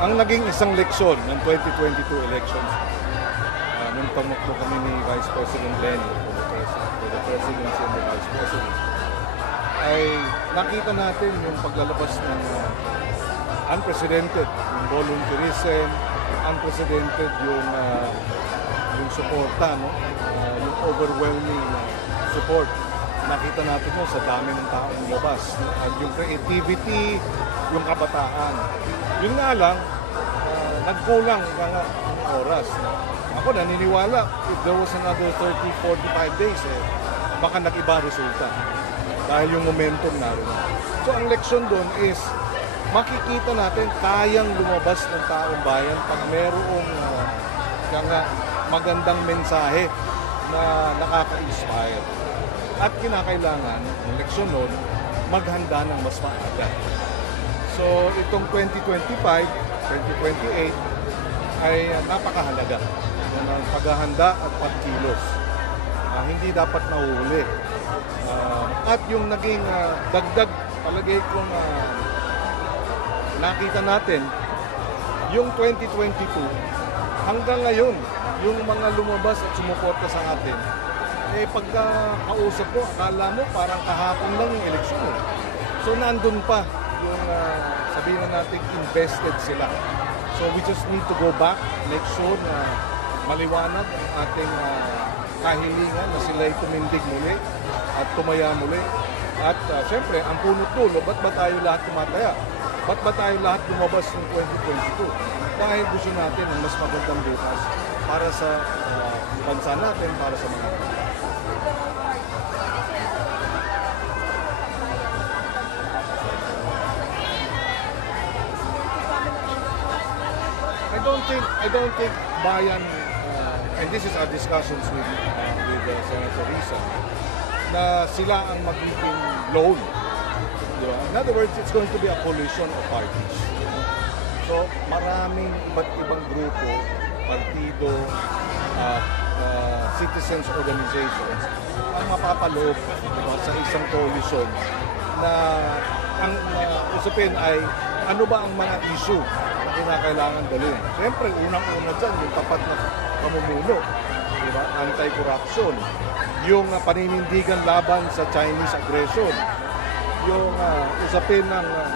ang naging isang leksyon ng 2022 elections, uh, nung tumakbo kami ni Vice President Lenny for the, pres- for the presidency and the Vice Presidency, ay nakita natin yung paglalabas ng uh, unprecedented yung volunteerism, unprecedented yung uh, yung suporta, no? Uh, yung overwhelming support. Nakita natin mo sa dami ng taong labas. no? At yung creativity, yung kabataan. Yun nga lang, uh, nagkulang ng oras. Ako naniniwala, if there was another 30, 45 days, eh, baka nag-iba resulta. Dahil yung momentum naroon. So ang leksyon doon is, makikita natin kayang lumabas ng taong bayan pag merong uh, nga, magandang mensahe na nakaka-inspire. At kinakailangan, ang leksyon nun, maghanda ng mas maaga. So, itong 2025, 2028 ay uh, napakahalaga ng paghahanda at pagkilos. Ah, hindi dapat nahuhuli. Ah, at yung naging ah, dagdag palagay kong ah, nakita natin, yung 2022, hanggang ngayon, yung mga lumabas at sumuporta sa atin, eh pagka kausap ko, akala mo parang kahapon lang yung eleksyon. Eh. So nandun pa yung uh, sabihin na natin invested sila. So we just need to go back, make sure na maliwanag ang ating uh, kahilingan na sila'y tumindig muli at tumaya muli. At uh, syempre, ang punot dulo, ba't ba tayo lahat tumataya? Ba't ba tayo lahat lumabas ng 2022? Dahil gusto natin ang mas magandang bukas para sa uh, bansa natin, para sa mga I don't think I don't think bayan uh, and this is our discussions with with uh, Senator Risa na sila ang magiging lone. Di? In other words, it's going to be a coalition of parties. So, maraming iba't ibang grupo, partido, uh, uh, citizens organizations ang mapapaloob di ba, sa isang coalition na ang uh, usapin ay ano ba ang mga issue kinakailangan dalhin. Siyempre, unang-una dyan, yung tapat na pamumuno, di ba? anti-corruption, yung uh, paninindigan laban sa Chinese aggression, yung uh, usapin ng uh,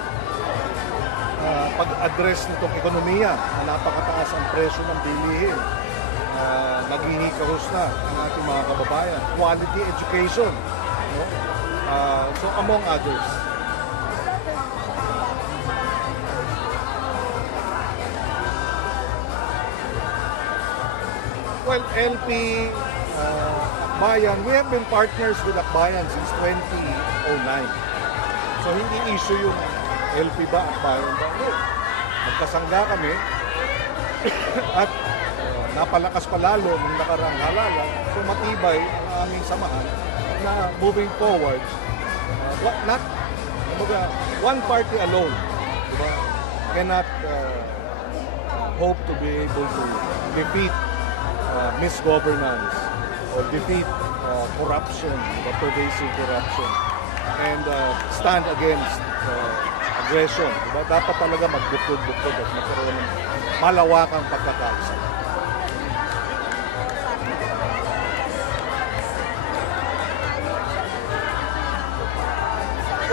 uh, pag-address nitong ekonomiya na napakataas ang presyo ng bilihin. Uh, naghihikahos na ang ating mga kababayan. Quality education. No? Uh, so among others. Well, LP, uh, Akbayan, we have been partners with Akbayan since 2009. So hindi issue yung LP ba, Akbayan ba? No. Magkasangga kami at uh, napalakas pa lalo nung nakarang halala. So matibay ang aming samahan na moving forward, uh, what, not, kumbaga, one party alone, diba, cannot uh, hope to be able to defeat uh, misgovernance or defeat uh, corruption, the pervasive corruption, and uh, stand against uh, aggression. Diba? Dapat talaga magbukod-bukod at magkaroon ng malawakang pagkakaisa.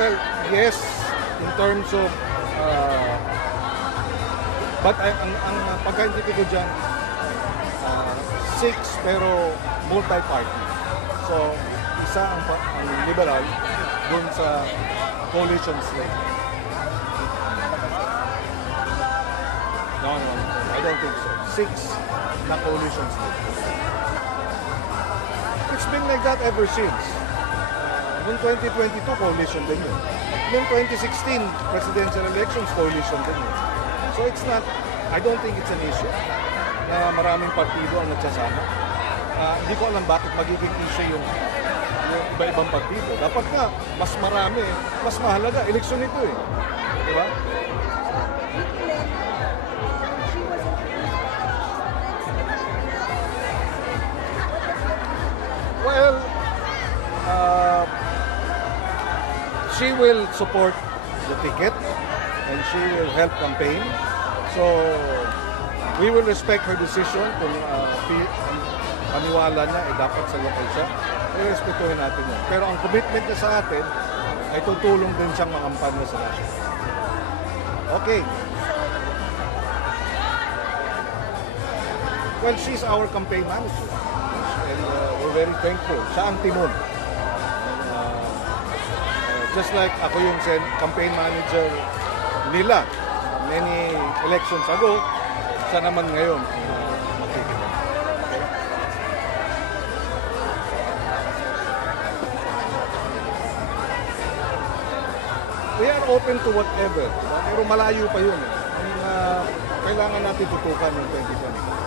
Well, yes, in terms of uh, but ang, ang, pagkaintindi ko dyan, six pero multi-party. So, isa ang, ang liberal dun sa coalition slate. No, no, I don't think so. Six na coalition slate. It's been like that ever since. Noong 2022, coalition din yun. Noong 2016, presidential elections, coalition din yun. So it's not, I don't think it's an issue na maraming partido ang nagsasama. Ah, hindi ko alam bakit magiging issue yung, yung iba-ibang partido. Dapat nga, mas marami, mas mahalaga. Eleksyon ito eh. Di ba? Well, uh, she will support the ticket and she will help campaign. So, we will respect her decision kung uh, paniwala niya, eh dapat sa local siya. I-respetuhin natin yun. Pero ang commitment niya sa atin, ay tutulong din siyang makampanya sa national. Okay. Well, she's our campaign manager. And uh, we're very thankful. Siya ang timon. Uh, uh, just like ako yung campaign manager nila many elections ago, siya naman ngayon? We are open to whatever. Pero malayo pa yun. Ang uh, kailangan natin tutukan ng 2020.